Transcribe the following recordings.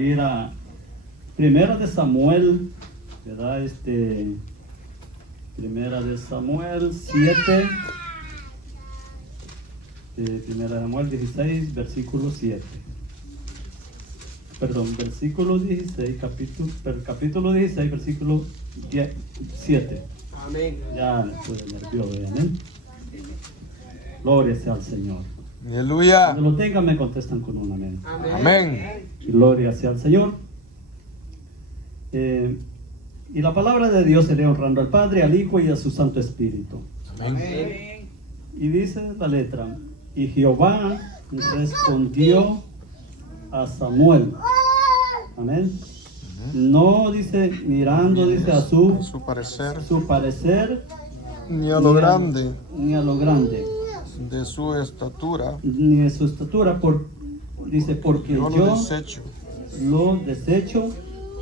ir a Primera de Samuel, ¿verdad? Primera de Samuel 7, Primera de Samuel 16, versículo 7. Perdón, versículo 16, capítulo 16, versículo 7. Amén. Ya estoy nervioso, amén. Gloria sea al Señor. Aleluya. Cuando lo tengan me contestan con un amén. Amén. Gloria sea al Señor. Y la palabra de Dios se lee honrando al Padre, al Hijo y a su Santo Espíritu. Amén. Y dice la letra: y Jehová respondió a Samuel. Amén. No dice mirando, dice a su parecer, ni a lo grande ni a lo grande, de su estatura, ni de su estatura, dice porque yo lo desecho,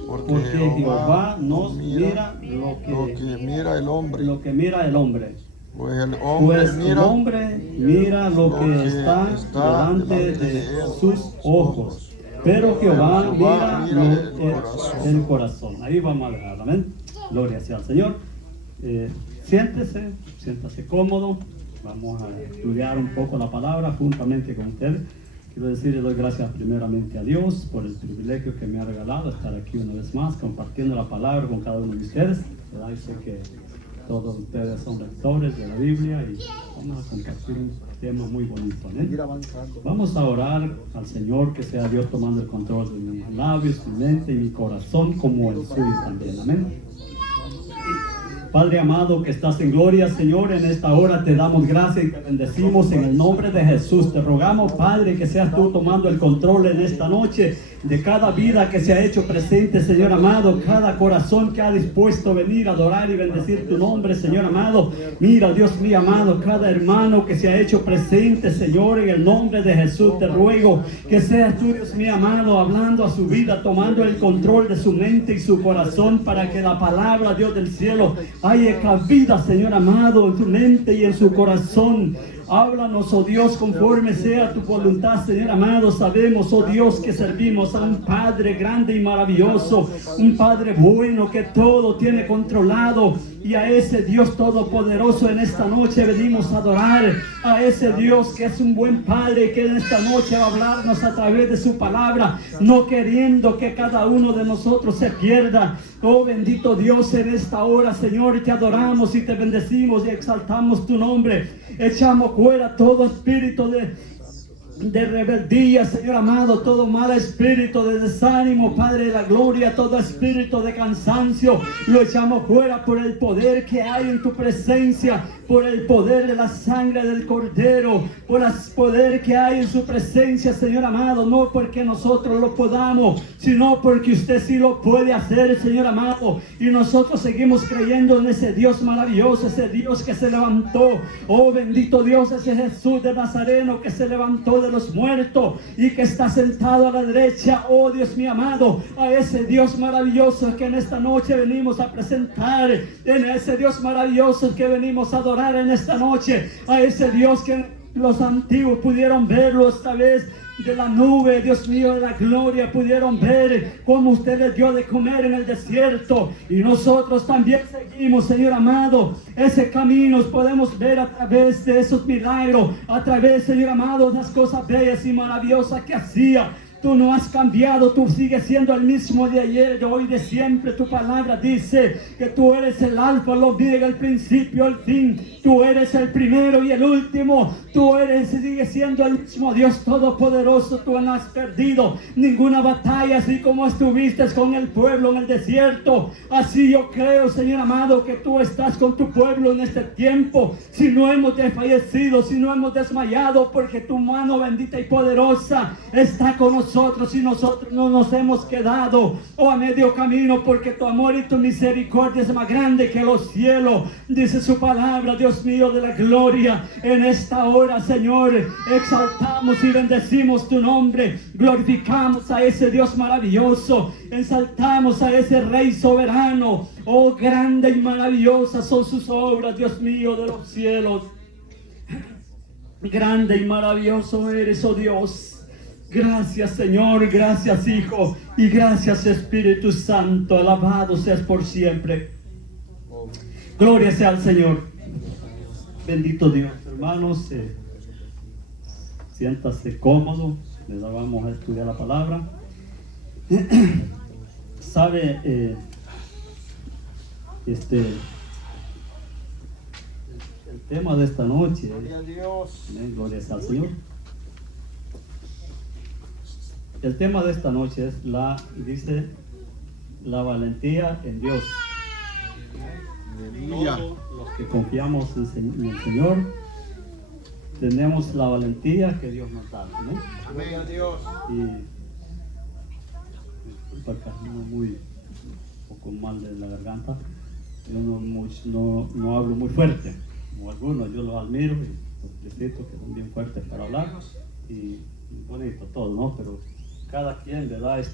porque Jehová nos mira lo que mira el hombre. Pues el hombre mira lo que está delante de sus ojos, pero Jehová mira el corazón. Ahí vamos a dejar, amén. Gloria sea al Señor. Siéntase cómodo. Vamos a estudiar un poco la palabra juntamente con usted. Quiero decir, le doy gracias primeramente a Dios por el privilegio que me ha regalado estar aquí una vez más compartiendo la palabra con cada uno de ustedes. ¿Verdad? Yo sé que todos ustedes son lectores de la Biblia y vamos a compartir un tema muy bonito, ¿eh? Vamos a orar al Señor, que sea Dios tomando el control de mis labios, mi mente y mi corazón, como el suyo también, amén. Padre amado que estás en gloria, Señor, en esta hora te damos gracias y te bendecimos en el nombre de Jesús. Te rogamos, Padre, que seas tú tomando el control en esta noche de cada vida que se ha hecho presente, Señor amado, cada corazón que ha dispuesto a venir a adorar y bendecir tu nombre, Señor amado. Mira, Dios mío amado, cada hermano que se ha hecho presente, Señor, en el nombre de Jesús te ruego que seas tú, Dios mío amado, hablando a su vida, tomando el control de su mente y su corazón para que la palabra, Dios del cielo, haya cabida, Señor amado, en su mente y en su corazón. Háblanos, oh Dios, conforme sea tu voluntad, Señor amado. Sabemos, oh Dios, que servimos a un Padre grande y maravilloso, un Padre bueno que todo tiene controlado. Y a ese Dios todopoderoso en esta noche venimos a adorar, a ese Dios que es un buen Padre, que en esta noche va a hablarnos a través de su palabra, no queriendo que cada uno de nosotros se pierda. Oh bendito Dios, en esta hora, Señor, te adoramos y te bendecimos y exaltamos tu nombre. Echamos fuera todo espíritu de rebeldía, Señor amado, todo mal espíritu de desánimo, Padre de la gloria, todo espíritu de cansancio, lo echamos fuera por el poder que hay en tu presencia, por el poder de la sangre del Cordero, por el poder que hay en su presencia, Señor amado, no porque nosotros lo podamos, sino porque usted sí lo puede hacer, Señor amado, y nosotros seguimos creyendo en ese Dios maravilloso, ese Dios que se levantó. Oh bendito Dios, ese Jesús de Nazareno que se levantó de los muertos y que está sentado a la derecha. Oh Dios mío amado, a ese Dios maravilloso que en esta noche venimos a presentar, en ese Dios maravilloso que venimos a adorar en esta noche, a ese Dios que los antiguos pudieron verlo esta vez de la nube, Dios mío, de la gloria, pudieron ver cómo usted les dio de comer en el desierto, y nosotros también seguimos, Señor amado, ese camino. Podemos ver a través de esos milagros, a través, Señor amado, de las cosas bellas y maravillosas que hacía. Tú no has cambiado, tú sigues siendo el mismo de ayer, de hoy, de siempre. Tu palabra dice que tú eres el alfa, el omega, el principio, el fin. Tú eres el primero y el último. Tú sigues siendo el mismo Dios todopoderoso. Tú no has perdido ninguna batalla, así como estuviste con el pueblo en el desierto. Así yo creo, Señor amado, que tú estás con tu pueblo en este tiempo. Si no hemos desfallecido, si no hemos desmayado, porque tu mano bendita y poderosa está con nosotros. Y nosotros no nos hemos quedado a medio camino, porque tu amor y tu misericordia es más grande que los cielos, dice su palabra. Dios mío de la gloria, en esta hora, Señor, exaltamos y bendecimos tu nombre, glorificamos a ese Dios maravilloso, exaltamos a ese Rey soberano. Oh, grande y maravillosas son sus obras, Dios mío de los cielos. Grande y maravilloso eres, oh Dios. Gracias, Señor, gracias, Hijo, y gracias, Espíritu Santo. Alabado seas por siempre. Gloria sea al Señor. Bendito Dios. Hermanos, siéntase cómodo. Les vamos a estudiar la palabra. Sabe, el tema de esta noche, gloria sea al Señor. El tema de esta noche es dice la valentía en Dios. Todos los que confiamos en el Señor tenemos la valentía que Dios nos da, ¿no? Amén a Dios. Y disculpa que ando un poco mal de la garganta. Yo no hablo muy fuerte, como algunos. Yo los admiro y los felicito, que son bien fuertes para hablar y bonito todo, ¿no? Pero cada quien, ¿verdad?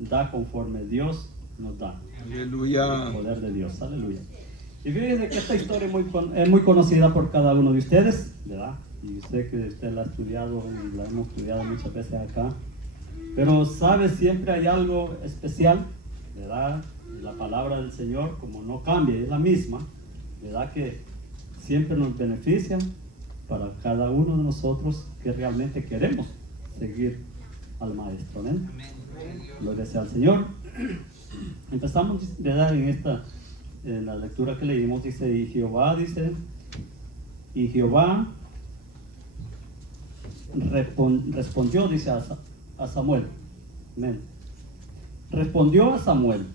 Da conforme Dios nos da. Aleluya. El poder de Dios, aleluya. Y fíjense que esta historia es muy conocida por cada uno de ustedes, ¿verdad? Y sé que usted la ha estudiado y la hemos estudiado muchas veces acá. Pero sabe, siempre hay algo especial, ¿verdad? Y la palabra del Señor, como no cambia, es la misma, ¿verdad? Que siempre nos beneficia para cada uno de nosotros que realmente queremos seguir al Maestro. ¿Amén? Gloria sea al Señor. Empezamos, ¿verdad? En la lectura que leímos, dice, y Jehová respondió, dice a Samuel. Amén. Respondió a Samuel: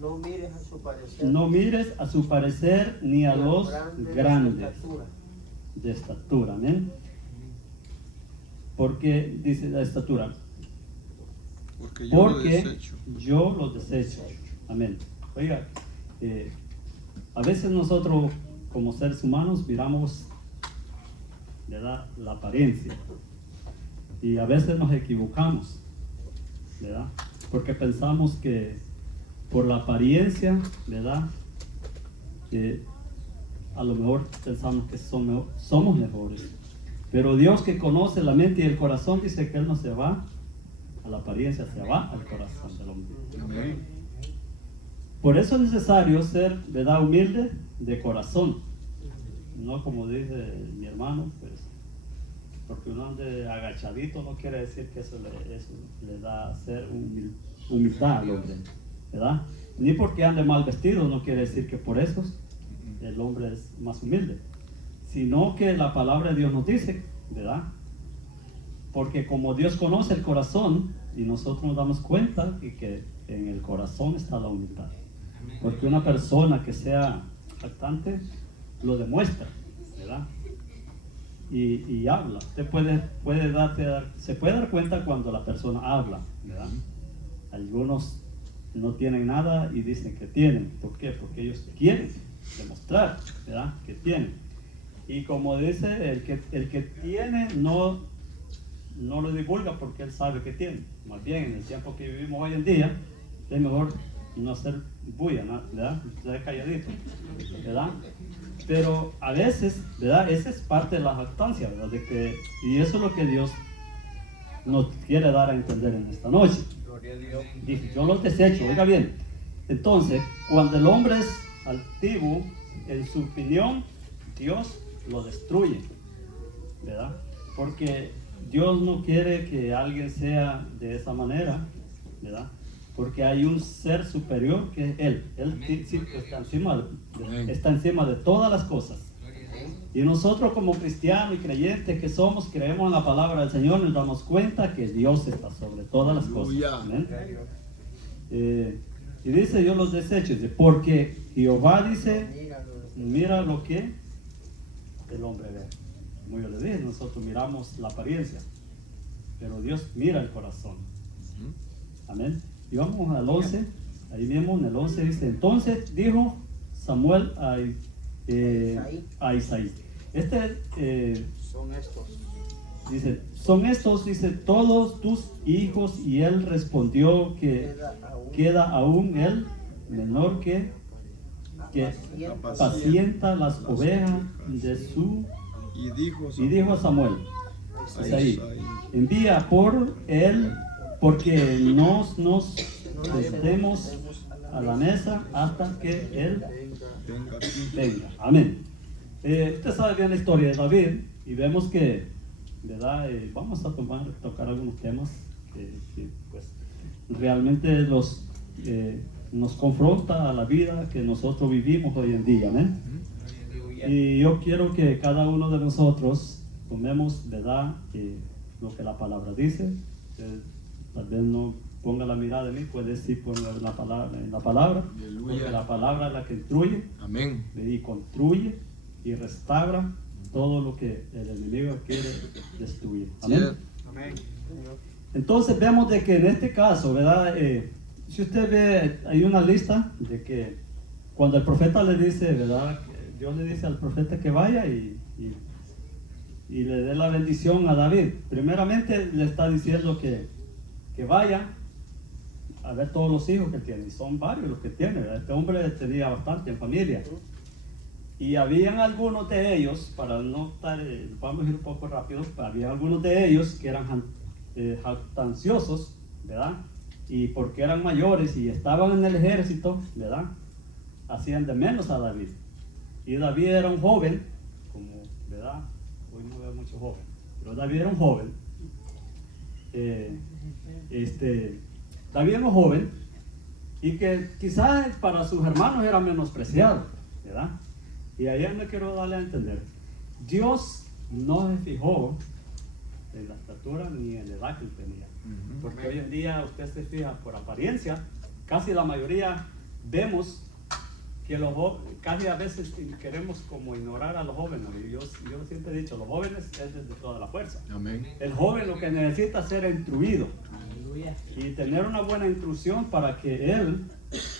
no mires a su parecer, no mires a su parecer ni a los grandes de estatura. Amén. Porque dice la estatura, porque yo los desecho. Amén. Oiga, a veces nosotros como seres humanos miramos, ¿verdad?, la apariencia, y a veces nos equivocamos, ¿verdad? Porque pensamos que por la apariencia, ¿verdad?, a lo mejor pensamos que somos mejores. Pero Dios, que conoce la mente y el corazón, dice que Él no se va a la apariencia, se va al corazón del hombre. Amén. Por eso es necesario ser, ¿verdad?, humilde de corazón. No como dice mi hermano, pues, porque uno ande agachadito no quiere decir que eso le da ser humildad al hombre, ¿verdad? Ni porque ande mal vestido no quiere decir que por eso el hombre es más humilde, sino que la palabra de Dios nos dice, ¿verdad? Porque como Dios conoce el corazón, y nosotros nos damos cuenta y que en el corazón está la humildad. Porque una persona que sea jactante lo demuestra, ¿verdad? Y habla. Usted se puede dar cuenta cuando la persona habla, ¿verdad? Algunos no tienen nada y dicen que tienen. ¿Por qué? Porque ellos quieren demostrar, ¿verdad?, que tienen. Y como dice, el que tiene no lo divulga porque él sabe que tiene. Más bien, en el tiempo que vivimos hoy en día, es mejor no hacer bulla, ¿verdad? Estar calladito, ¿verdad? Pero a veces, ¿verdad?, esa es parte de la jactancia, ¿verdad? Y eso es lo que Dios nos quiere dar a entender en esta noche. Dice, yo los desecho, oiga bien. Entonces, cuando el hombre es altivo en su opinión, Dios lo destruye, ¿verdad? Porque Dios no quiere que alguien sea de esa manera, ¿verdad? Porque hay un ser superior que es Él. Él sí está encima de todas las cosas. Y nosotros como cristianos y creyentes que somos, creemos en la palabra del Señor, nos damos cuenta que Dios está sobre todas las cosas. ¿Amén? Y dice, yo los desecho, porque Jehová dice, mira lo que el hombre ve. Como yo le dije, nosotros miramos la apariencia, pero Dios mira el corazón. Amén. Y vamos al 11, ahí mismo en el 11 dice, entonces dijo Samuel a Isaí. Son estos. Dice, son estos, dice, todos tus hijos, y él respondió que queda aún el menor que pacienta las ovejas de su... Y dijo Samuel, Isaí. Envía por él, porque nos sentemos a la mesa hasta que él venga. Amén. Usted sabe bien la historia de David y vemos que, ¿verdad? Vamos a tocar algunos temas que pues, realmente nos confronta a la vida que nosotros vivimos hoy en día. Amén. Y yo quiero que cada uno de nosotros tomemos, ¿verdad? Lo que la palabra dice. Tal vez no ponga la mirada en mí, puede decir ponga la palabra en la palabra, porque la palabra es la que instruye. Amén. Y construye y restaura todo lo que el enemigo quiere destruir. Amén. Amén. Entonces vemos de que en este caso, ¿verdad? Si usted ve, hay una lista de que cuando el profeta le dice, ¿verdad? Dios le dice al profeta que vaya y le dé la bendición a David. Primeramente le está diciendo que vaya a ver todos los hijos que tiene. Y son varios los que tiene, ¿verdad? Este hombre tenía bastante en familia. Y habían algunos de ellos, para no estar, vamos a ir un poco rápido, había algunos de ellos que eran jactanciosos, ¿verdad? Y porque eran mayores y estaban en el ejército, ¿verdad? Hacían de menos a David. Y David era un joven, como, ¿verdad? Hoy no veo mucho joven, pero David era un joven. David era un joven y que quizás para sus hermanos era menospreciado, ¿verdad? Y ahí me quiero darle a entender, Dios no se fijó en la estatura ni en la edad que él tenía, porque hoy en día usted se fija por apariencia, casi la mayoría vemos que los jóvenes, casi a veces queremos como ignorar a los jóvenes. Y yo siempre he dicho, los jóvenes es desde toda la fuerza. Amén. El joven lo que necesita es ser instruido y tener una buena instrucción para que él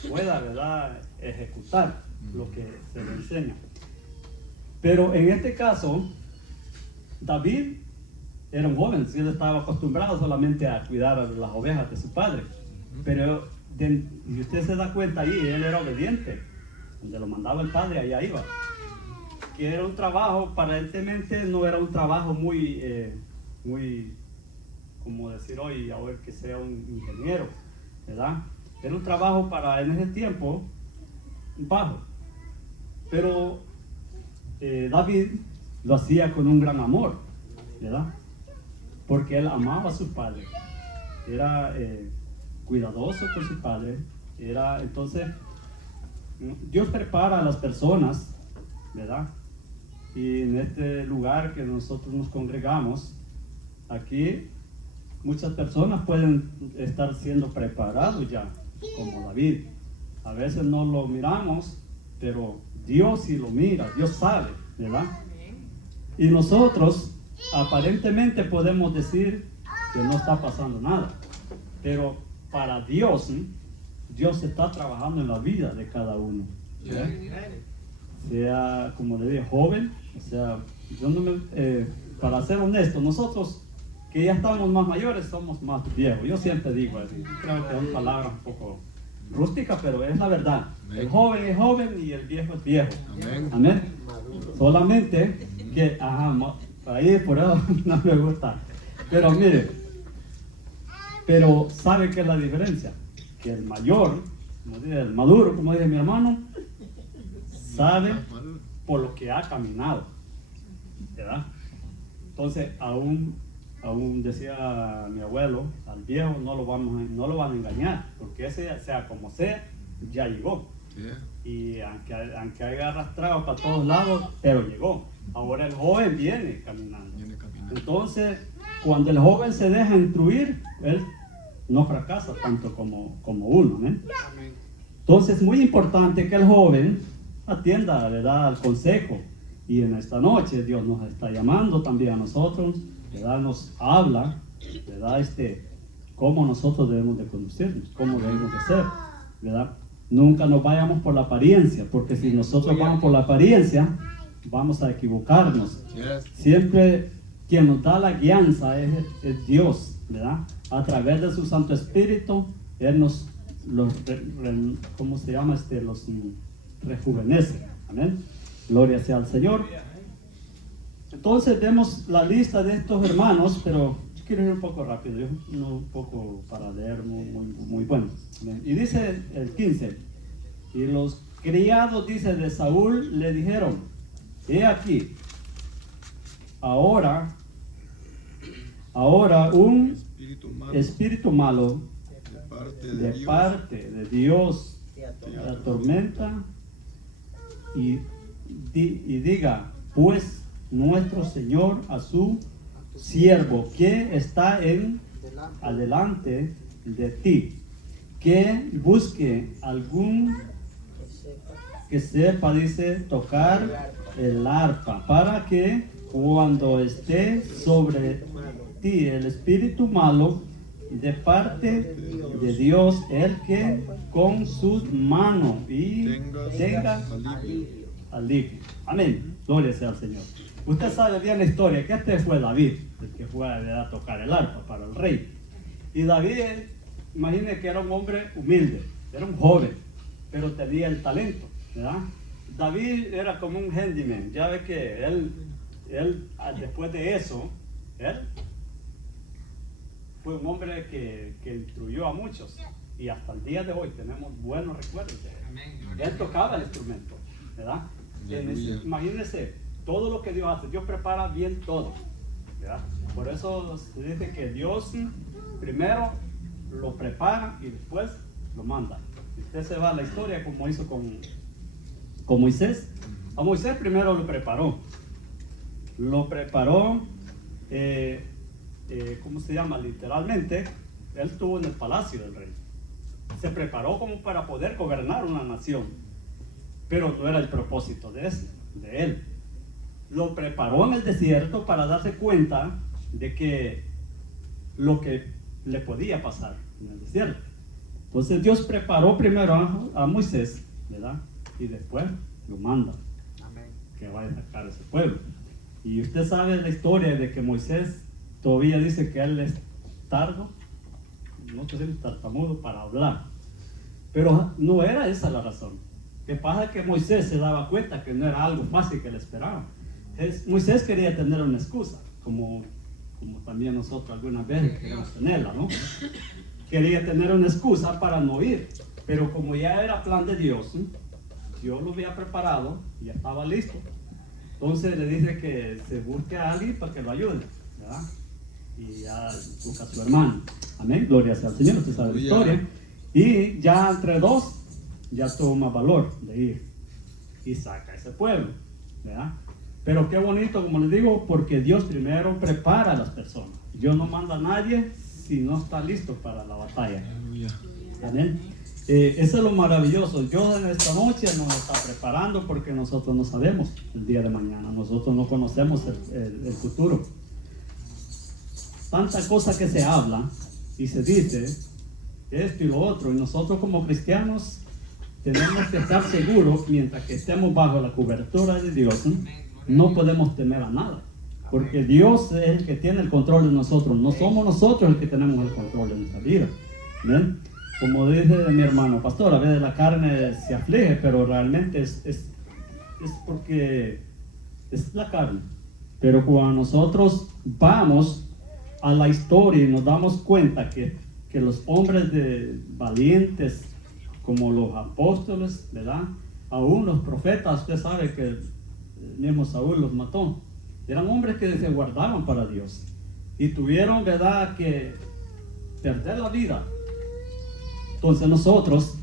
pueda, ¿verdad?, ejecutar lo que se le enseña. Pero en este caso, David era un joven, si él estaba acostumbrado solamente a cuidar a las ovejas de su padre. Pero, y usted se da cuenta ahí, él era obediente. Donde lo mandaba el padre, allá iba. Que era un trabajo, aparentemente no era un trabajo muy, como decir hoy, ahora que sea un ingeniero, ¿verdad? Era un trabajo para, en ese tiempo, bajo. Pero David lo hacía con un gran amor, ¿verdad? Porque él amaba a su padre. Era cuidadoso con su padre. Entonces, Dios prepara a las personas, ¿verdad? Y en este lugar que nosotros nos congregamos, aquí muchas personas pueden estar siendo preparados ya, como David. A veces no lo miramos, pero Dios sí lo mira, Dios sabe, ¿verdad? Y nosotros aparentemente podemos decir que no está pasando nada, pero para Dios, ¿sí? Dios está trabajando en la vida de cada uno, ¿verdad? Sea, como le dije, joven, o sea, para ser honesto, nosotros que ya estamos más mayores somos más viejos. Yo siempre digo así, creo que son palabras un poco rústicas, pero es la verdad. El joven es joven y el viejo es viejo. Amén. Amén. Solamente que, ahí por eso no me gusta. Pero mire, pero ¿sabe qué es la diferencia? Que el mayor, el maduro, como dice mi hermano, sabe por lo que ha caminado, ¿verdad? Entonces, aún decía mi abuelo, al viejo no lo van a engañar, porque ese, sea como sea, ya llegó. Y aunque haya arrastrado para todos lados, pero llegó. Ahora el joven viene caminando. Entonces, cuando el joven se deja instruir, él no fracasa tanto como uno, ¿eh? Entonces es muy importante que el joven atienda, ¿verdad?, al consejo. Y en esta noche Dios nos está llamando también a nosotros, ¿verdad? Nos habla, ¿verdad?, cómo nosotros debemos de conducirnos, cómo debemos de ser, ¿verdad? Nunca nos vayamos por la apariencia, porque si nosotros vamos por la apariencia, vamos a equivocarnos. Siempre quien nos da la guianza es Dios, ¿verdad? A través de su Santo Espíritu, Él nos ¿cómo se llama? Los rejuvenece. Amén. Gloria sea al Señor. Entonces vemos la lista de estos hermanos, pero yo quiero ir un poco rápido, un poco para leer muy bueno. Y dice el 15, y los criados, dice, de Saúl le dijeron, he aquí, ahora un espíritu malo de parte de Dios te atormenta y diga, pues, nuestro Señor a su siervo que está adelante de ti, que busque algún que sepa, dice, tocar el arpa, para que cuando esté sobre ti el espíritu malo de parte de Dios, el que con sus manos y tenga alivio. Amén. Gloria sea al Señor. Usted sabe bien la historia, que este fue David, el que fue a tocar el arpa para el rey. Y David, imagínese que era un hombre humilde, era un joven, pero tenía el talento, ¿verdad? David era como un handyman. Ya ve que él después de eso, él fue un hombre que instruyó a muchos. Y hasta el día de hoy tenemos buenos recuerdos de él. Él tocaba el instrumento, ¿verdad? Imagínense, todo lo que Dios hace, Dios prepara bien todo, ¿verdad? Por eso se dice que Dios primero lo prepara y después lo manda. Si usted se va a la historia como hizo con Moisés, a Moisés primero lo preparó, ¿cómo se llama? Literalmente, él estuvo en el palacio del rey, se preparó como para poder gobernar una nación, pero no era el propósito de él. Lo preparó en el desierto para darse cuenta de que lo que le podía pasar en el desierto. Entonces Dios preparó primero a Moisés, ¿verdad? Y después lo manda que vaya a sacar a ese pueblo. Y usted sabe la historia de que Moisés todavía dice que él es tardo, no sé si tartamudo para hablar, pero no era esa la razón. Que pasa que Moisés se daba cuenta que no era algo fácil que le esperaba. Moisés quería tener una excusa, como también nosotros algunas veces queremos tenerla, ¿no? Quería tener una excusa para no ir, pero como ya era plan de Dios, Dios lo había preparado, ya estaba listo. Entonces le dice que se busque a alguien para que lo ayude, ¿verdad? Y ya busca a su hermano. Amén, gloria sea al Señor, usted sabe la historia. Y ya entre dos, ya tuvo más valor de ir y saca a ese pueblo, ¿verdad? Pero qué bonito, como les digo, porque Dios primero prepara a las personas. Dios no manda a nadie si no está listo para la batalla. Amén. Eso es lo maravilloso. Dios en esta noche nos está preparando porque nosotros no sabemos el día de mañana. Nosotros no conocemos el futuro. Tanta cosa que se habla y se dice esto y lo otro. Y nosotros como cristianos tenemos que estar seguros, mientras que estemos bajo la cobertura de Dios, no podemos temer a nada. Porque Dios es el que tiene el control de nosotros. No somos nosotros los que tenemos el control de nuestra vida. ¿Ven? Como dice mi hermano pastor, a veces la carne se aflige, pero realmente es porque es la carne. Pero cuando nosotros vamos a la historia y nos damos cuenta que los hombres valientes, como los apóstoles, ¿verdad? Aún los profetas, usted sabe que el mismo Saúl los mató. Eran hombres que se guardaban para Dios y tuvieron, ¿verdad?, que perder la vida. Entonces nosotros,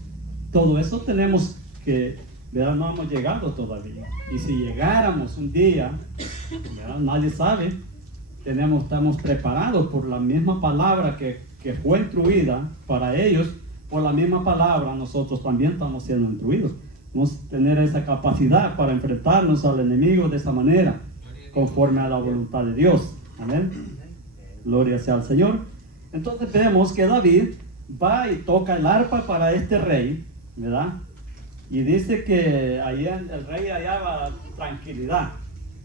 todo eso tenemos que, ¿verdad?, no hemos llegado todavía. Y si llegáramos un día, ¿verdad?, nadie sabe, estamos preparados por la misma palabra que fue instruida para ellos. Por la misma palabra nosotros también estamos siendo instruidos. Vamos a tener esa capacidad para enfrentarnos al enemigo de esa manera, conforme a la voluntad de Dios. Amén. Gloria sea al Señor. Entonces vemos que David va y toca el arpa para este rey, ¿verdad? Y dice que ahí el rey hallaba tranquilidad,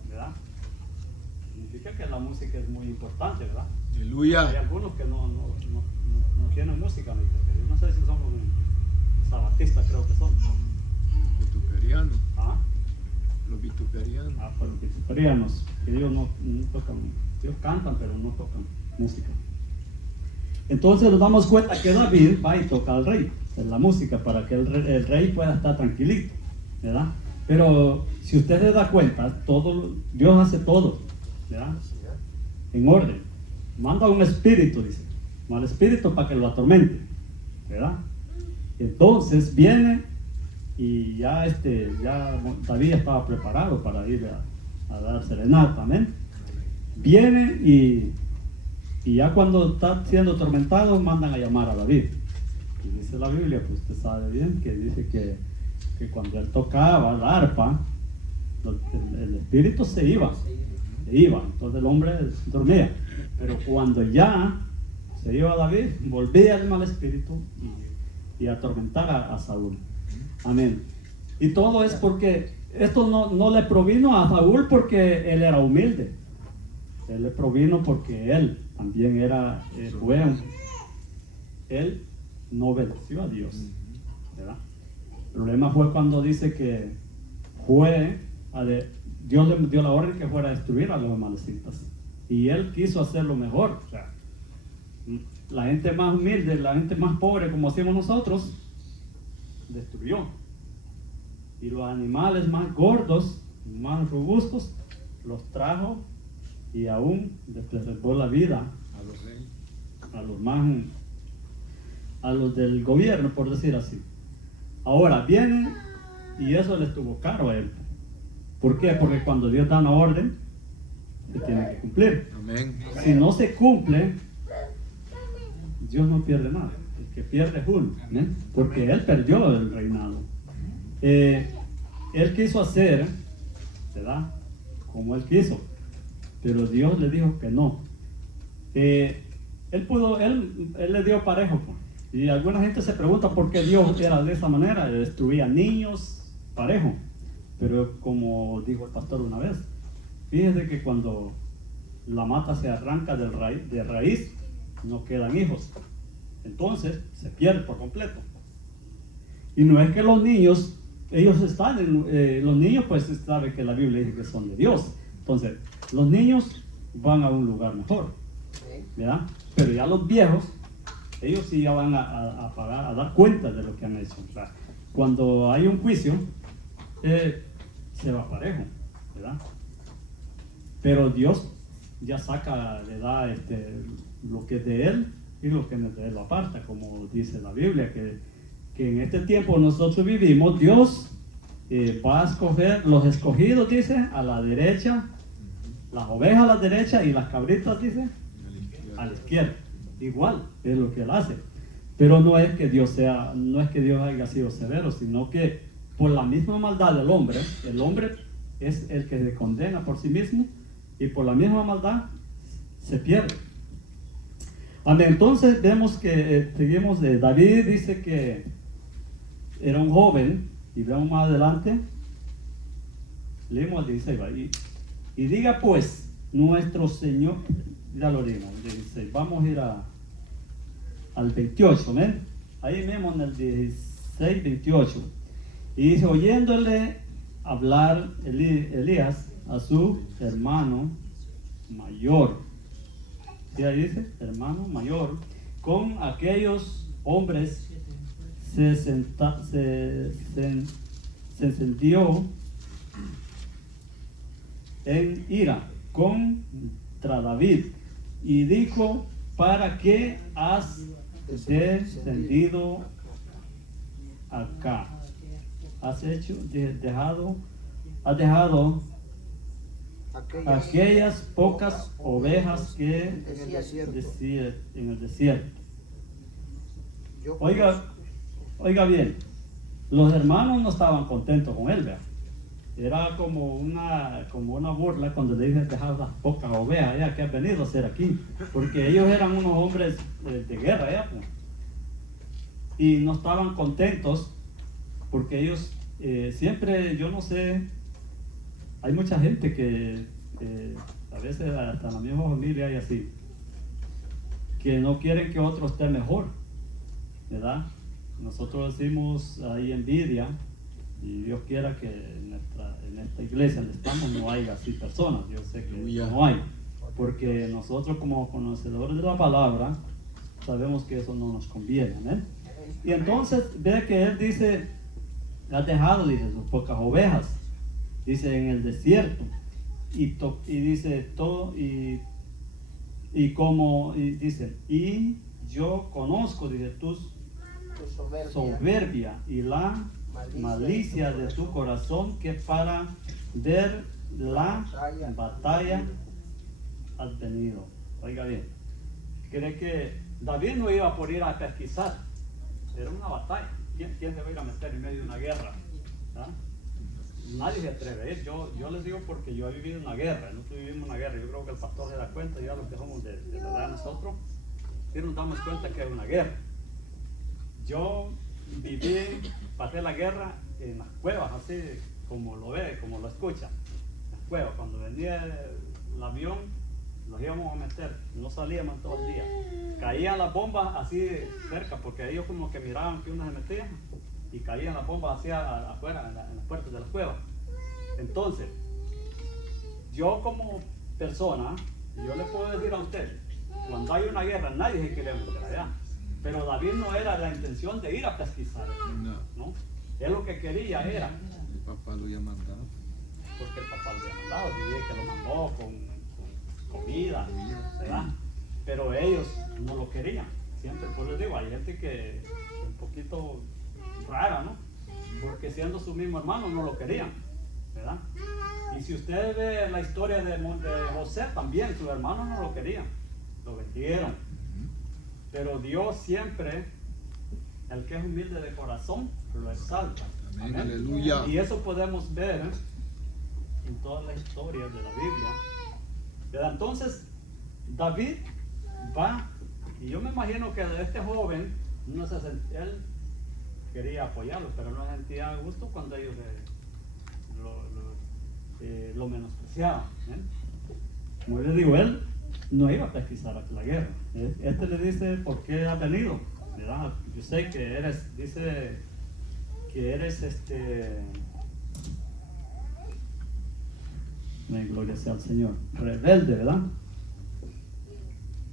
¿verdad? Significa que la música es muy importante, ¿verdad? Aleluya. Hay algunos que no tienen música, no sé si son sabatistas, creo que son. Lucteriano. ¿Ah? Los vituperianos. Por los vituperianos, que ellos no tocan, ellos cantan pero no tocan música. Entonces nos damos cuenta que David va y toca al rey en la música para que el rey pueda estar tranquilito, ¿verdad? Pero si usted se da cuenta, Dios hace todo, ¿verdad? En orden. Manda un espíritu, dice, mal espíritu para que lo atormente, ¿verdad? Entonces viene y ya David estaba preparado para ir a dar serenata, amén. Viene y ya cuando está siendo atormentado mandan a llamar a David. Y dice la Biblia, pues usted sabe bien, que dice que cuando él tocaba la arpa, el espíritu se iba, entonces el hombre dormía. Pero cuando ya se iba David, volvía el mal espíritu y atormentara a Saúl. Amén. Y todo es porque esto no le provino a Saúl porque él era humilde. Él le provino porque él también era bueno. Él no obedeció a Dios, ¿verdad? El problema fue cuando dice que Dios le dio la orden que fuera a destruir a los amalecitas. Y él quiso hacerlo mejor. O sea, la gente más humilde, la gente más pobre, como hacemos nosotros, destruyó. Y los animales más gordos, más robustos, los trajo y aún les preservó la vida a los del gobierno, por decir así. Ahora vienen y eso le estuvo caro a él. ¿Por qué? Porque cuando Dios da una orden, se tiene que cumplir. Amén. Si no se cumple, Dios no pierde nada. El que pierde es uno, ¿eh? Porque él perdió el reinado. Él quiso hacer, ¿verdad? Como él quiso, pero Dios le dijo que no. Él le dio parejo, pues. Y alguna gente se pregunta por qué Dios era de esa manera, destruía niños parejo. Pero como dijo el pastor una vez, fíjese que cuando la mata se arranca de raíz, no quedan hijos. Entonces se pierde por completo. Y no es que los niños, los niños pues saben que la Biblia dice que son de Dios. Entonces los niños van a un lugar mejor, ¿verdad? Pero ya los viejos, ellos sí ya van a pagar, a dar cuenta de lo que han hecho. O sea, cuando hay un juicio, se va parejo, ¿verdad? Pero Dios ya le da lo que es de él y lo que no es de él lo aparta, como dice la Biblia, que en este tiempo nosotros vivimos, Dios va a escoger los escogidos, dice, a la derecha, las ovejas a la derecha y las cabritas, dice, a la izquierda. Igual es lo que él hace, pero no es que Dios haya sido severo, sino que por la misma maldad del hombre, el hombre es el que se condena por sí mismo y por la misma maldad se pierde. Amén. Entonces vemos que seguimos de David, dice que era un joven, y vemos más adelante, leemos al 16, y diga pues nuestro Señor, ya lo leímos, 16, vamos a ir al 28, ¿ven? Ahí mismo en el 16, 28, y dice, oyéndole hablar Elías a su hermano mayor, ¿sí ahí dice? Hermano mayor, con aquellos hombres se encendió en ira contra David y dijo, ¿para qué has descendido acá? Has dejado aquellas pocas ovejas que en el desierto. Oiga bien, los hermanos no estaban contentos con él, ¿verdad? Era como una burla cuando le dije dejar las pocas ovejas ya que has venido a hacer aquí, porque ellos eran unos hombres de guerra ya, pues. Y no estaban contentos porque ellos siempre, yo no sé, hay mucha gente que a veces hasta en la misma familia hay así, que no quieren que otro esté mejor, ¿verdad? Nosotros decimos, hay envidia, Y Dios quiera que en esta iglesia donde estamos no haya así personas. Yo sé que Aleluya. no hay. Porque nosotros como conocedores de la palabra sabemos que eso no nos conviene. ¿Eh? Y entonces ve que él dice, has dejado, dice, sus pocas ovejas, dice, en el desierto. Y dice todo, y dice, y yo conozco, dice, tu soberbia y la malicia de tu corazón, que para ver la batalla has venido. Oiga bien, cree que David no iba por ir a pesquisar, era una batalla. ¿Quién se va a ir a meter en medio de una guerra? ¿Ah? Nadie se atreve a ir. Yo les digo porque yo he vivido una guerra, nosotros vivimos una guerra. Yo creo que el pastor se da cuenta, ya los que somos de la edad nosotros, sí nos damos cuenta que es una guerra. Yo pasé la guerra en las cuevas, así como lo ve, como lo escucha. Las cuevas, cuando venía el avión, los íbamos a meter, no salíamos todo el día. Caían las bombas así cerca, porque ellos como que miraban que uno se metía y caían las bombas hacia afuera, en las puertas de las cuevas. Entonces, yo como persona, yo le puedo decir a usted, cuando hay una guerra nadie se quiere meter allá. Pero David no era la intención de ir a pesquisar, ¿no? Él lo que quería era, El papá lo había mandado. porque el papá lo había mandado, dice que lo mandó con comida, ¿verdad? Pero ellos no lo querían. Siempre, pues les digo, hay gente que es un poquito rara, ¿no? Porque siendo su mismo hermano no lo querían, ¿verdad? Y si usted ve la historia de José, también sus hermanos no lo querían, lo vendieron. Pero Dios siempre, el que es humilde de corazón, lo exalta. Amén, Amén. aleluya. Y eso podemos ver en todas las historias de la Biblia. ¿Verdad? Entonces, David va, y yo me imagino que de este joven, él quería apoyarlo, pero no sentía a gusto cuando ellos lo menospreciaban. Como les digo, él no iba a pesquisar a la guerra. Este le dice, ¿por qué has venido? ¿Verdad? Yo sé que eres, dice que eres gloria sea al Señor, rebelde, ¿verdad?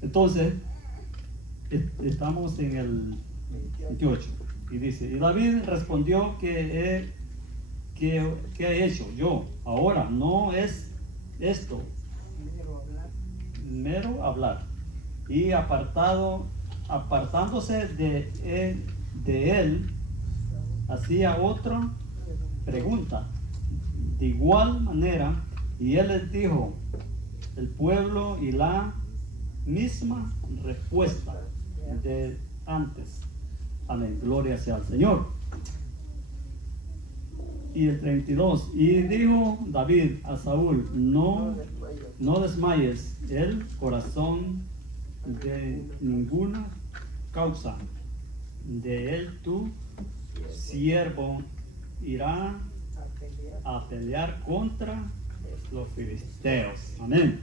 Entonces, estamos en el 28 y dice, y David respondió, ¿qué he hecho yo? Ahora no es esto mero hablar. Y apartándose de él, hacía otra pregunta de igual manera, y él les dijo el pueblo, y la misma respuesta de antes. Amén, gloria sea al Señor. Y el 32, y dijo David a Saúl, no desmayes el corazón de ninguna causa, de él tu siervo irá a pelear contra los filisteos. Amén.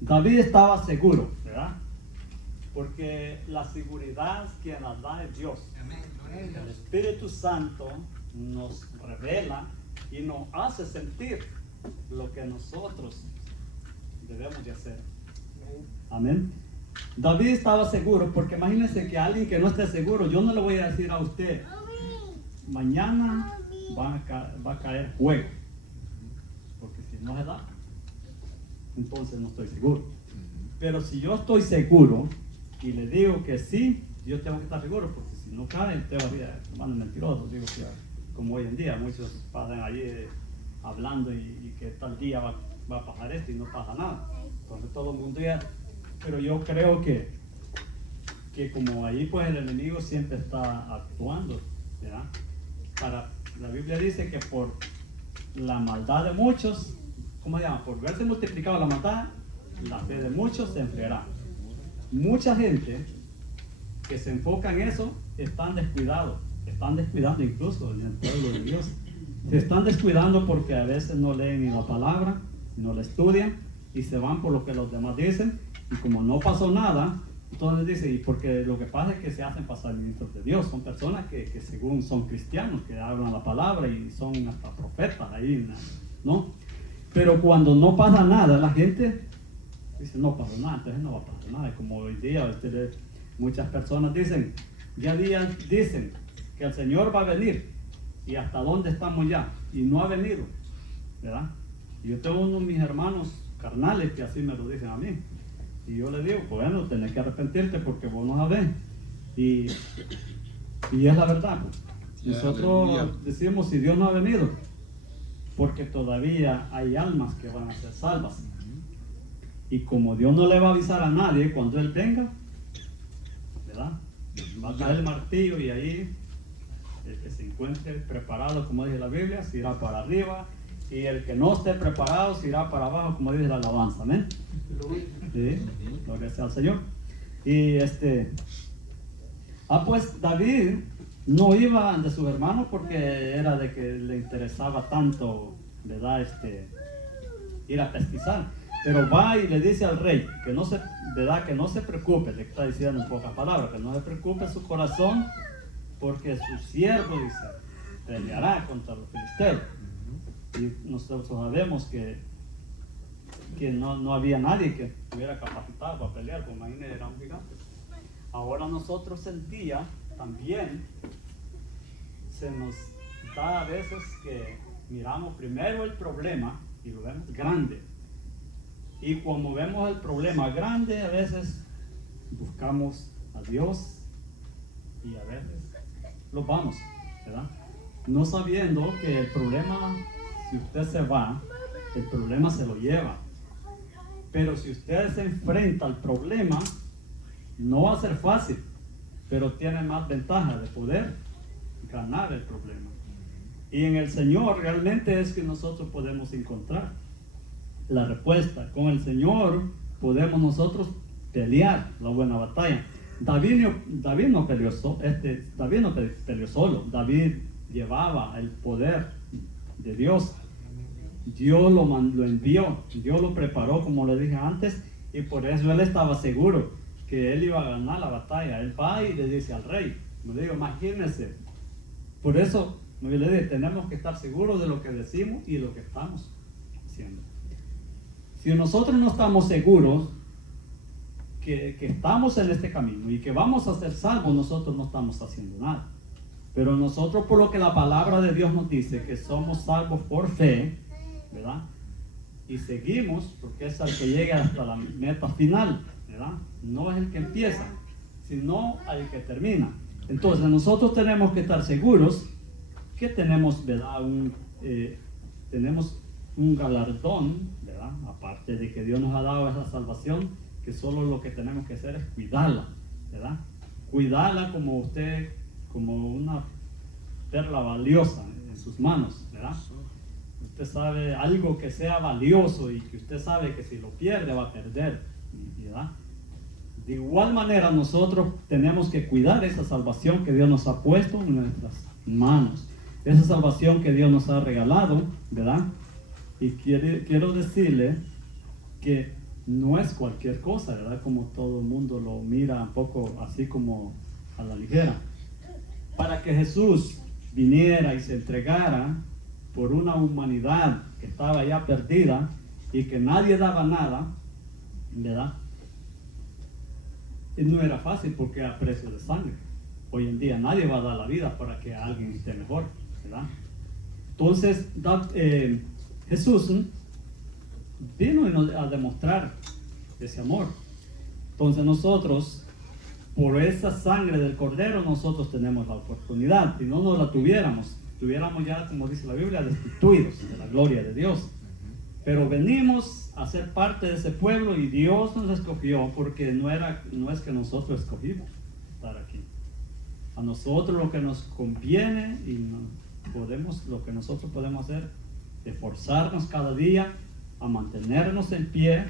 David estaba seguro, ¿verdad? Porque la seguridad que nos da es Dios. El Espíritu Santo nos revela y nos hace sentir lo que nosotros debemos de hacer. Amén. David estaba seguro, porque imagínense que alguien que no esté seguro, yo no le voy a decir a usted, mañana va a caer fuego, porque si no se da, entonces no estoy seguro. Pero si yo estoy seguro y le digo que sí, yo tengo que estar seguro, porque si no cae, usted va a decir, hermano mentiroso, digo que como hoy en día muchos pasan allí hablando y que tal día va a pasar esto y no pasa nada. Entonces todo el mundo ya, pero yo creo que como ahí pues el enemigo siempre está actuando, ¿verdad? La Biblia dice que por la maldad de muchos, ¿cómo se llama? Por verse multiplicado la maldad, la fe de muchos se enfriará. Mucha gente que se enfoca en eso están descuidando incluso en el pueblo de Dios. Se están descuidando porque a veces no leen ni la palabra, no la estudian y se van por lo que los demás dicen, y como no pasó nada, Entonces dice, y porque lo que pasa es que se hacen pasar ministros de Dios, son personas que según son cristianos, que hablan la palabra y son hasta profetas ahí, ¿no? Pero cuando no pasa nada, la gente dice, no pasa nada, entonces no va a pasar nada. Como hoy día muchas personas dicen, dicen que el Señor va a venir, y hasta dónde estamos ya, y no ha venido, ¿verdad? Y yo tengo uno de mis hermanos carnales que así me lo dicen a mí. Y yo le digo, bueno, tenés que arrepentirte porque vos no sabés. Y es la verdad. Pues. Nosotros decimos, si Dios no ha venido, porque todavía hay almas que van a ser salvas. Y como Dios no le va a avisar a nadie cuando Él venga, ¿verdad? Va a caer el martillo y ahí el que se encuentre preparado, como dice la Biblia, se irá para arriba. Y el que no esté preparado se irá para abajo, como dice la alabanza. Amén. Sí, gloria sea al Señor. Y pues David no iba de sus hermanos porque era de que le interesaba tanto, ¿verdad? Ir a pesquisar. Pero va y le dice al rey que no se, ¿verdad? Que no se preocupe, le está diciendo en pocas palabras, que no se preocupe su corazón, porque su siervo, dice, peleará contra los filisteos. Y nosotros sabemos que no había nadie que estuviera capacitado para pelear, como imagínense, era un gigante. Ahora nosotros sentía también, se nos da a veces que miramos primero el problema y lo vemos grande. Y como vemos el problema grande, a veces buscamos a Dios y a veces lo vamos, ¿verdad? No sabiendo que el problema, si usted se va, el problema se lo lleva. Pero si usted se enfrenta al problema, no va a ser fácil, pero tiene más ventaja de poder ganar el problema. Y en el Señor realmente es que nosotros podemos encontrar la respuesta. Con el Señor podemos nosotros pelear la buena batalla. David no peleó solo. David llevaba el poder de Dios. Dios lo envió, Dios lo preparó, como le dije antes, y por eso él estaba seguro que él iba a ganar la batalla. Él va y le dice al rey, me digo, imagínense. Por eso le dije, tenemos que estar seguros de lo que decimos y de lo que estamos haciendo. Si nosotros no estamos seguros que estamos en este camino y que vamos a ser salvos, nosotros no estamos haciendo nada. Pero nosotros, por lo que la palabra de Dios nos dice, que somos salvos por fe, ¿verdad? Y seguimos, porque es el que llega hasta la meta final, ¿verdad? No es el que empieza, sino el que termina. Entonces nosotros tenemos que estar seguros que tenemos, ¿verdad? Tenemos un galardón, ¿verdad? Aparte de que Dios nos ha dado esa salvación, que solo lo que tenemos que hacer es cuidarla, ¿verdad? Cuidarla como una perla valiosa en sus manos, ¿verdad? Usted sabe algo que sea valioso y que usted sabe que si lo pierde va a perder, ¿verdad? De igual manera nosotros tenemos que cuidar esa salvación que Dios nos ha puesto en nuestras manos, esa salvación que Dios nos ha regalado, ¿verdad? Y quiero decirle que no es cualquier cosa, ¿verdad? Como todo el mundo lo mira un poco así como a la ligera. Para que Jesús viniera y se entregara por una humanidad que estaba ya perdida y que nadie daba nada, ¿verdad? Y no era fácil porque era precio de sangre. Hoy en día nadie va a dar la vida para que alguien esté mejor, ¿verdad? Entonces Jesús vino a demostrar ese amor. Entonces nosotros, por esa sangre del Cordero, nosotros tenemos la oportunidad. Si no nos la tuviéramos ya, como dice la Biblia, destituidos de la gloria de Dios. Pero venimos a ser parte de ese pueblo y Dios nos escogió, porque no es que nosotros escogimos estar aquí. A nosotros lo que nos conviene y lo que nosotros podemos hacer es esforzarnos cada día a mantenernos en pie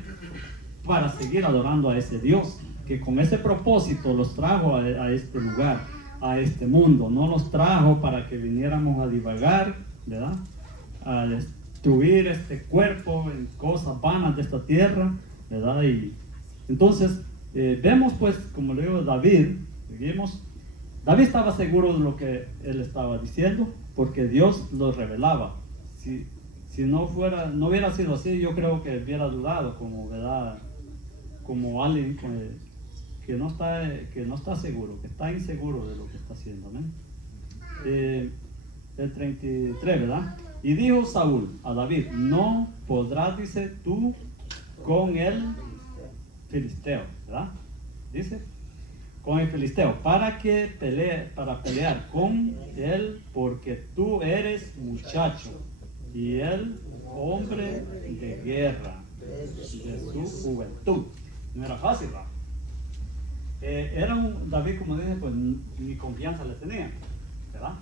para seguir adorando a ese Dios que con ese propósito los trajo a este lugar, a este mundo. No los trajo para que viniéramos a divagar, ¿verdad? A destruir este cuerpo en cosas vanas de esta tierra, ¿verdad? Y entonces Vemos pues, como le digo, David estaba seguro de lo que él estaba diciendo, porque Dios lo revelaba. Si no hubiera sido así, yo creo que hubiera dudado, como, ¿verdad? Como alguien que no está seguro, que está inseguro de lo que está haciendo, ¿no? El 33, ¿verdad? Y dijo Saúl a David: no podrás, dice, tú con el filisteo, ¿verdad? Dice, con el filisteo, para pelear con él, porque tú eres muchacho y él hombre de guerra de su juventud. No era fácil, ¿verdad? David, como dije, pues ni confianza le tenía, ¿verdad?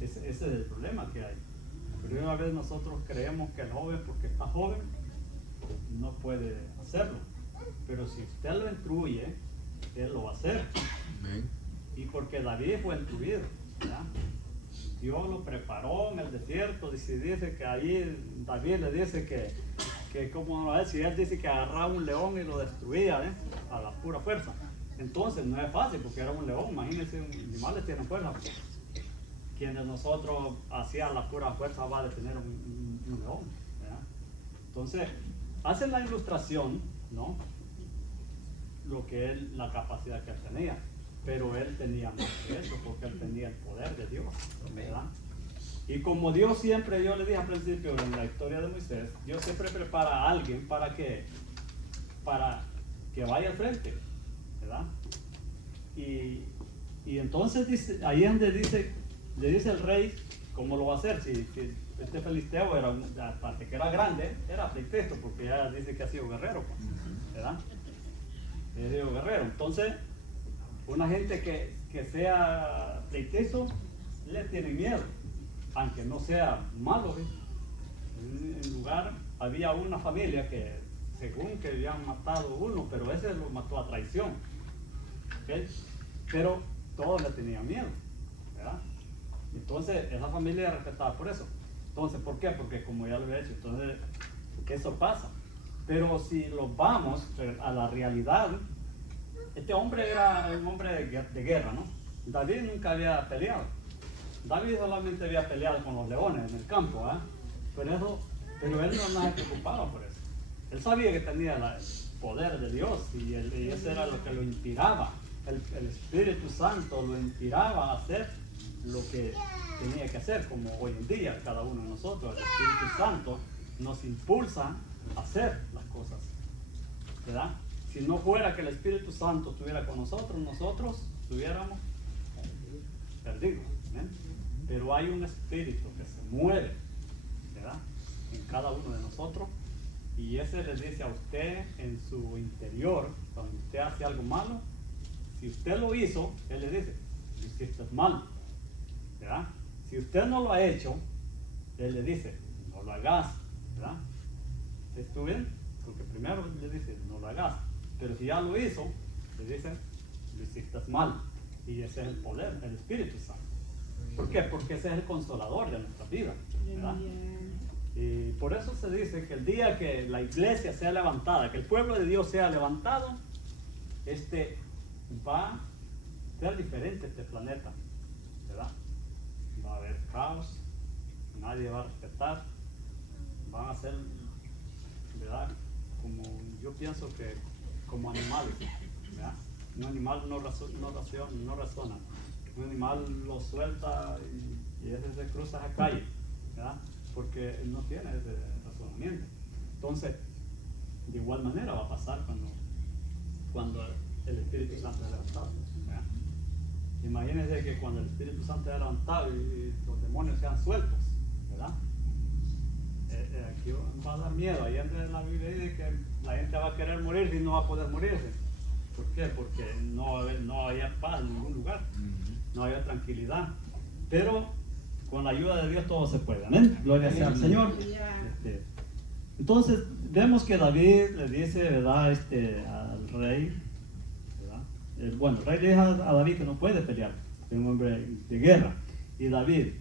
Ese es el problema que hay. Pero una vez nosotros creemos que el joven, porque está joven, no puede hacerlo. Pero si usted lo instruye, él lo va a hacer. Amén. Y porque David fue instruido, ¿verdad? Dios lo preparó en el desierto. Dice que ahí David le dice que como si él dice que agarraba un león y lo destruía, ¿eh? A la pura fuerza. Entonces no es fácil, porque era un león. Imagínense, animales tienen fuerza. Quienes nosotros hacían la pura fuerza va a detener un león, ¿verdad? Entonces hacen la ilustración, ¿no? Lo que la capacidad que él tenía, pero él tenía más que eso, porque él tenía el poder de Dios, ¿verdad? Y como Dios siempre, yo le dije al principio en la historia de Moisés, Dios siempre prepara a alguien para que vaya al frente, ¿verdad? Y entonces dice, ahí es donde le dice el rey cómo lo va a hacer. Si este filisteo aparte que era grande, era pleitesto, porque ya dice que ha sido guerrero, ¿verdad? Ha sido guerrero. Entonces, una gente que sea pleitesto, le tiene miedo, aunque no sea malo, ¿sí? En lugar, había una familia que, según que habían matado uno, pero ese lo mató a traición, ¿okay? Pero todos le tenían miedo, ¿verdad? Entonces, esa familia era respetada por eso. Entonces, ¿por qué? Porque como ya lo he hecho, entonces, eso pasa. Pero si lo vamos a la realidad, este hombre era un hombre de guerra, ¿no? David nunca había peleado. David solamente había peleado con los leones en el campo, ¿eh? Pero él no se preocupaba por eso. Él sabía que tenía el poder de Dios y eso era lo que lo inspiraba. El Espíritu Santo lo inspiraba a hacer lo que tenía que hacer, como hoy en día cada uno de nosotros. El Espíritu Santo nos impulsa a hacer las cosas, ¿verdad? Si no fuera que el Espíritu Santo estuviera con nosotros estuviéramos perdidos, ¿eh? Pero hay un espíritu que se mueve, ¿verdad?, en cada uno de nosotros, y ese le dice a usted en su interior, cuando usted hace algo malo, si usted lo hizo, él le dice: hiciste mal, ¿verdad? Si usted no lo ha hecho, él le dice: no lo hagas, ¿verdad? ¿Estuvo bien? Porque primero le dice: no lo hagas, pero si ya lo hizo, le dicen: lo hiciste mal. Y ese es el poder, el Espíritu Santo. ¿Por qué? Porque ese es el consolador de nuestra vida, ¿verdad? Y por eso se dice que el día que la iglesia sea levantada, que el pueblo de Dios sea levantado, va a ser diferente este planeta, ¿verdad? Va a haber caos, nadie va a respetar, van a ser, ¿verdad?, como yo pienso que como animales, ¿verdad? Un animal no razona. Un animal lo suelta y ese se cruza a la calle, ¿verdad? Porque él no tiene ese razonamiento. Entonces, de igual manera va a pasar cuando el Espíritu Santo es levantado, ¿verdad? Imagínense que cuando el Espíritu Santo es levantado y los demonios sean sueltos, ¿verdad? Aquí va a dar miedo. Ahí en la Biblia dice que la gente va a querer morirse y no va a poder morirse. ¿Por qué? Porque no había paz en ningún lugar, no había tranquilidad. Pero con la ayuda de Dios todo se puede. Amén. Gloria sea al Señor. Entonces vemos que David le dice, ¿verdad?, al rey, ¿verdad? Bueno, el rey le dice a David que no puede pelear, es un hombre de guerra. Y David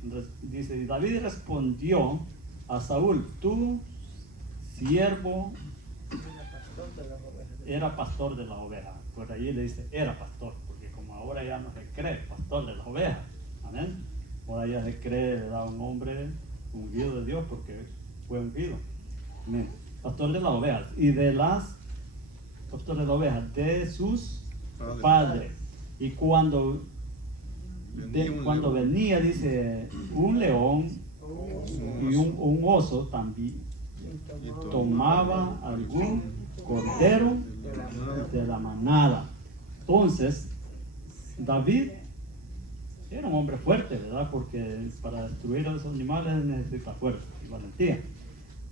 dice: y David respondió a Saúl: tu siervo era pastor de las ovejas. por ahí le dice, era pastor, porque como ahora ya no se cree pastor de las ovejas, amén. Ahora ya se cree, le da un hombre ungido de Dios porque fue ungido, amén. Pastor de las ovejas y de las, pastor de las ovejas, de sus padres. Y cuando venía, dice, un león y un oso también tomaba algún cordero de la manada. Entonces, David era un hombre fuerte, ¿verdad? Porque para destruir a los animales necesita fuerza y valentía.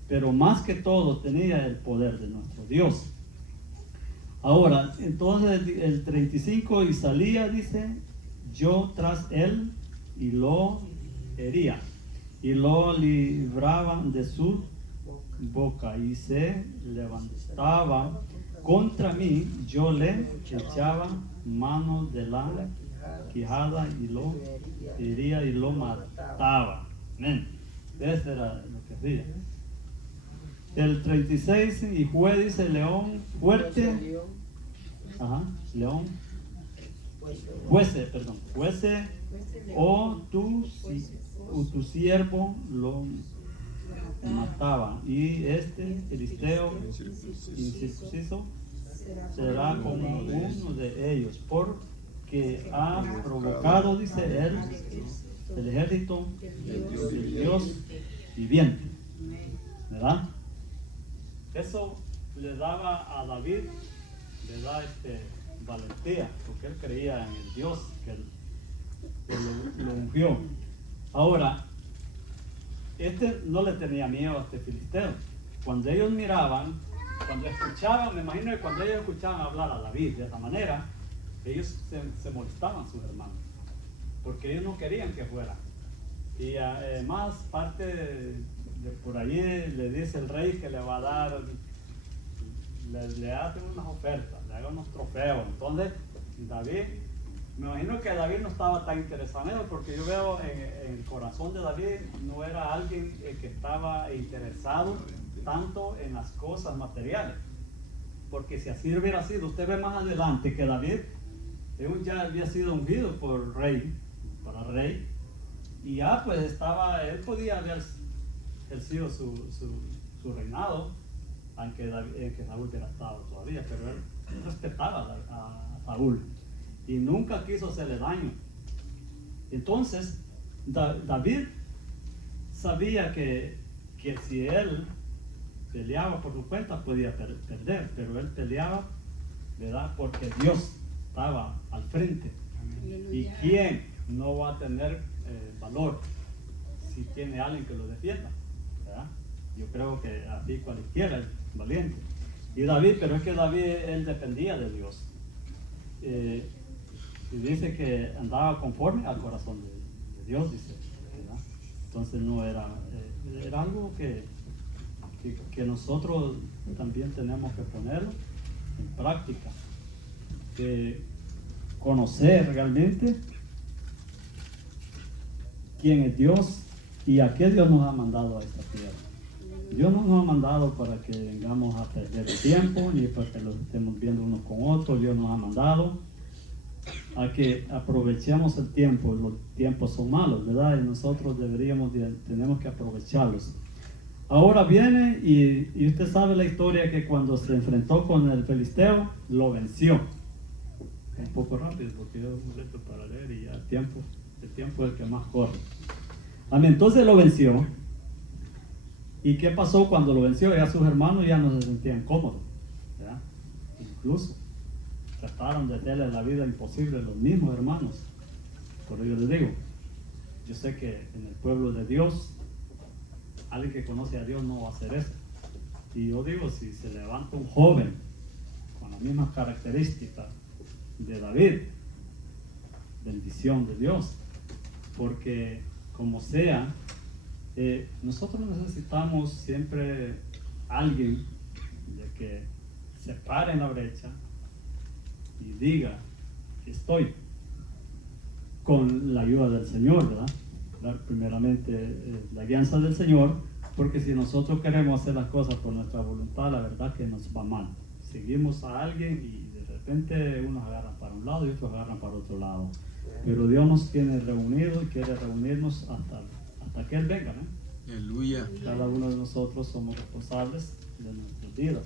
Pero más que todo tenía el poder de nuestro Dios. Ahora, entonces el 35, y salía, dice, yo tras él y lo hería y lo libraba de su boca y se levantaba contra mí, yo le echaba mano de la quijada y lo hería y lo mataba. Amén. Eso era lo que hacía. El 36, y fue, dice, león fuerte. Ajá, león. Fuese, o tu siervo lo mataba, y este filisteo incircunciso será como uno de ellos, porque ha provocado, dice él, el ejército del Dios viviente, ¿verdad? Eso le daba a David, le da valentía, porque él creía en el Dios que lo ungió. Ahora, no le tenía miedo a este filisteo. Cuando ellos miraban, cuando escuchaban, me imagino que cuando ellos escuchaban hablar a David de esta manera, ellos se molestaban, sus hermanos, porque ellos no querían que fuera. Y además, parte de por allí le dice el rey que le va a dar, le hace unas ofertas, le haga unos trofeos. Entonces, David, me imagino que David no estaba tan interesado en eso, porque yo veo en el corazón de David no era alguien que estaba interesado tanto en las cosas materiales, porque si así hubiera sido, usted ve más adelante que David ya había sido ungido por rey, para rey, y ya pues él podía haber ejercido su reinado, aunque Saúl hubiera estado todavía, pero él respetaba a Saúl y nunca quiso hacerle daño. Entonces David sabía que si él peleaba por su cuenta podía perder, pero él peleaba, ¿verdad? Porque Dios estaba al frente. ¿Y quién no va a tener valor si tiene alguien que lo defienda? ¿Verdad? Yo creo que así cualquiera es valiente. Y David, pero es que David, él dependía de Dios. Y dice que andaba conforme al corazón de Dios, dice, ¿verdad? Entonces no era algo que nosotros también tenemos que ponerlo en práctica. Conocer realmente quién es Dios y a qué Dios nos ha mandado a esta tierra. Dios no nos ha mandado para que vengamos a perder el tiempo, ni para que lo estemos viendo unos con otros. Dios nos ha mandado a que aprovechemos el tiempo. Los tiempos son malos, ¿verdad? Y nosotros tenemos que aprovecharlos. Ahora viene y usted sabe la historia, que cuando se enfrentó con el filisteo, lo venció. Un poco rápido porque yo molesto para leer y ya el tiempo es el que más corre. Amén. Entonces lo venció. ¿Y qué pasó cuando lo venció? Ya sus hermanos ya no se sentían cómodos, ¿verdad? Incluso trataron de hacerle la vida imposible a los mismos hermanos. Por ello les digo, yo sé que en el pueblo de Dios, alguien que conoce a Dios no va a hacer eso. Y yo digo, si se levanta un joven con las mismas características de David, bendición de Dios, porque como sea, nosotros necesitamos siempre alguien de que se pare en la brecha y diga, estoy con la ayuda del Señor, ¿verdad? Primeramente la guianza del Señor, porque si nosotros queremos hacer las cosas por nuestra voluntad, la verdad que nos va mal. Seguimos a alguien y repente unos agarran para un lado y otros agarran para otro lado. Pero Dios nos tiene reunidos y quiere reunirnos hasta que Él venga, ¿no? Aleluya. Cada uno de nosotros somos responsables de nuestras vidas.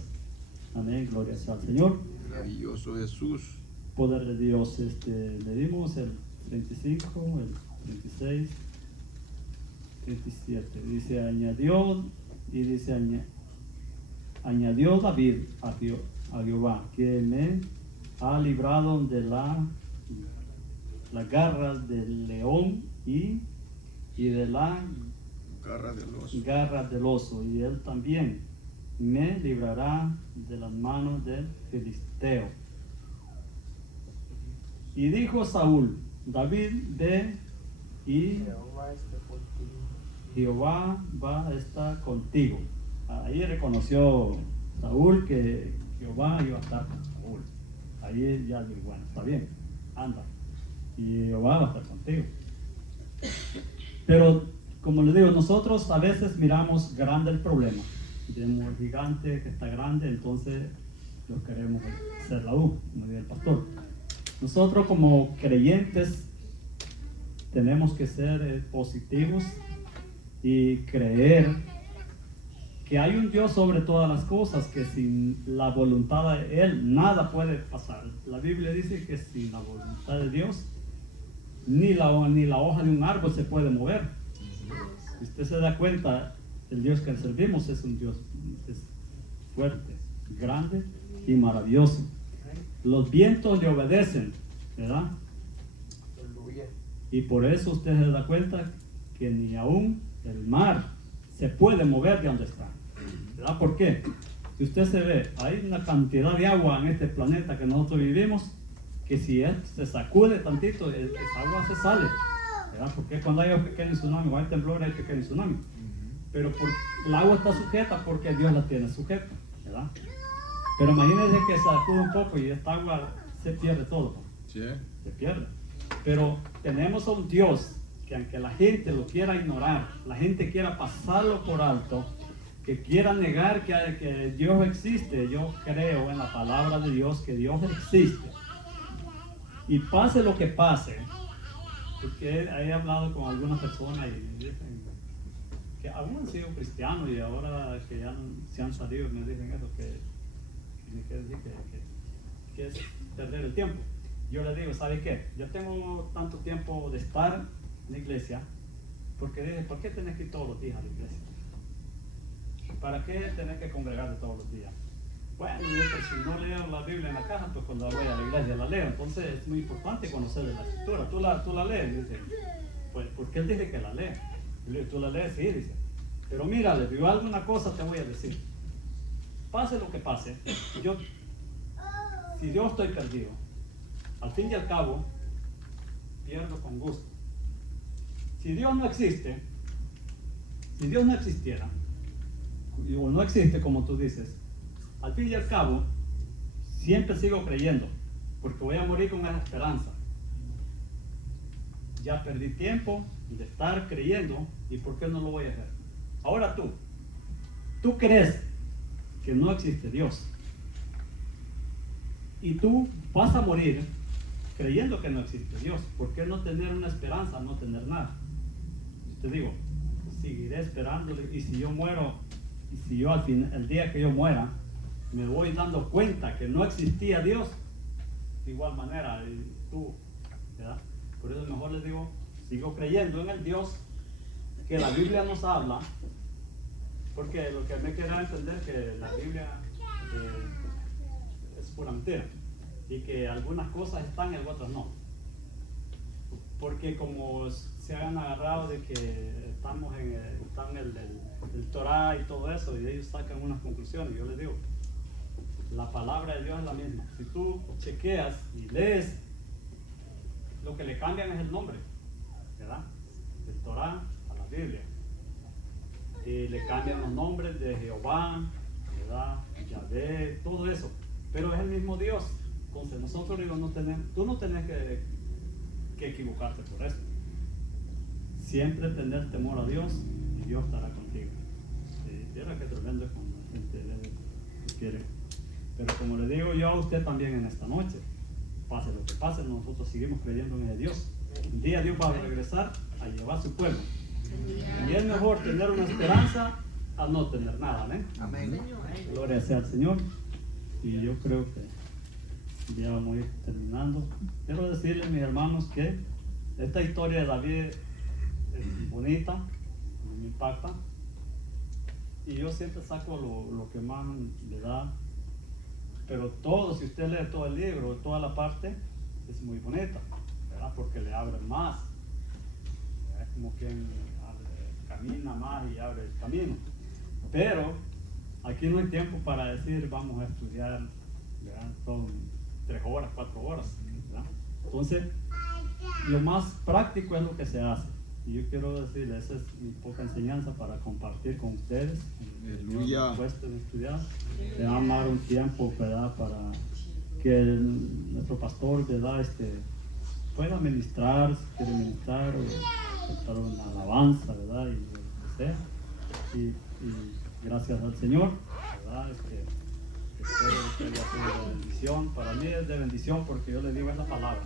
Amén, gloria sea al Señor. Maravilloso Jesús. Poder de Dios, le dimos el 35, el 36, 37. Dice, añadió David a Jehová, que me ha librado de las garras del león y de la Garra del oso. y él también me librará de las manos del filisteo. Y dijo Saúl, David, ve y Jehová esté contigo. Jehová va a estar contigo. Ahí reconoció Saúl que Jehová iba a estar con Saúl. Ahí ya dijo, bueno, está bien, anda. Y Jehová va a estar contigo. Pero, como les digo, nosotros a veces miramos grande el problema. Vemos el gigante que está grande, entonces lo queremos hacer la U, como dice el pastor. Nosotros como creyentes tenemos que ser positivos y creer que hay un Dios sobre todas las cosas, que sin la voluntad de Él nada puede pasar. La Biblia dice que sin la voluntad de Dios ni la hoja de un árbol se puede mover. Si usted se da cuenta, el Dios que servimos es un Dios fuerte, grande y maravilloso. Los vientos le obedecen, ¿verdad? Aleluya. Y por eso usted se da cuenta que ni aún el mar se puede mover de donde está. ¿Verdad? ¿Por qué? Si usted se ve, hay una cantidad de agua en este planeta que nosotros vivimos, que si él se sacude tantito, esa agua se sale. ¿Verdad? Porque cuando hay un pequeño tsunami o hay temblor, hay pequeño tsunami. Pero el agua está sujeta porque Dios la tiene sujeta, ¿verdad? Pero imagínense que sacude un poco y esta agua se pierde todo. Sí. Se pierde. Pero tenemos a un Dios que aunque la gente lo quiera ignorar, la gente quiera pasarlo por alto, que quiera negar que Dios existe, yo creo en la palabra de Dios que Dios existe. Y pase lo que pase, porque he hablado con algunas personas y me dicen que aún han sido cristianos y ahora que ya se han salido me dicen eso, que es perder el tiempo. Yo les digo, ¿sabe qué? Yo tengo tanto tiempo de estar en la iglesia, porque dije, ¿por qué tenés que ir todos los días a la iglesia? ¿Para qué tenés que congregarte todos los días? Bueno, yo pues, si no leo la Biblia en la casa, pues cuando voy a la iglesia la leo. Entonces es muy importante conocer la escritura. ¿Tú la lees? Dice, pues, ¿por qué él dice que la lee? Y le digo, ¿tú la lees? Sí, dice. Pero mira, le digo, alguna cosa te voy a decir. Pase lo que pase, si yo estoy perdido, al fin y al cabo, pierdo con gusto. Si Dios no existe, si Dios no existiera, o no existe como tú dices, al fin y al cabo, siempre sigo creyendo, porque voy a morir con esa esperanza. Ya perdí tiempo de estar creyendo, ¿y por qué no lo voy a hacer? Ahora tú crees que no existe Dios, y tú vas a morir creyendo que no existe Dios. ¿Por qué no tener una esperanza, no tener nada? Te digo, seguiré esperándole, y si yo muero, y si yo al fin, el día que yo muera, me voy dando cuenta que no existía Dios, de igual manera, tú, ¿verdad? Por eso mejor les digo, sigo creyendo en el Dios que la Biblia nos habla, porque lo que me queda entender que la Biblia es pura mentira, y que algunas cosas están y otras no. Porque como se han agarrado de que están en el Torah y todo eso, y ellos sacan unas conclusiones, yo les digo, la palabra de Dios es la misma. Si tú chequeas y lees, lo que le cambian es el nombre, ¿verdad? Del Torah a la Biblia. Y le cambian los nombres de Jehová, ¿verdad? Yahvé, todo eso. Pero es el mismo Dios. Entonces nosotros digo, tú no tenés que equivocarte por eso. Siempre tener temor a Dios y Dios estará contigo. Mira que tremendo cuando la gente quiere. Pero como le digo yo a usted también en esta noche, pase lo que pase, nosotros seguimos creyendo en el Dios. Un día Dios va a regresar a llevar a su pueblo. Y es mejor tener una esperanza a no tener nada. ¿Eh? Amén. Gloria sea al Señor. Y yo creo que ya vamos a ir terminando. Quiero decirles, mis hermanos, que esta historia de David es bonita, me impacta. Y yo siempre saco lo que más le da. Pero todo, si usted lee todo el libro, toda la parte, es muy bonita, ¿verdad? Porque le abre más. Es como quien camina más y abre el camino. Pero aquí no hay tiempo para decir vamos a estudiar, ¿verdad? Son 3 horas, 4 horas, ¿verdad? Entonces, lo más práctico es lo que se hace. Y yo quiero decirles, esa es mi poca enseñanza para compartir con ustedes. Aleluya. Después de estudiar, le vamos a dar un tiempo, ¿verdad? Para que nuestro pastor, ¿verdad? Pueda ministrar, si quiere ministrar, o cantar una alabanza, ¿verdad? Y lo que sea. Y gracias al Señor, ¿verdad? Espero que haya sido de bendición. Para mí es de bendición porque yo le digo esa palabra.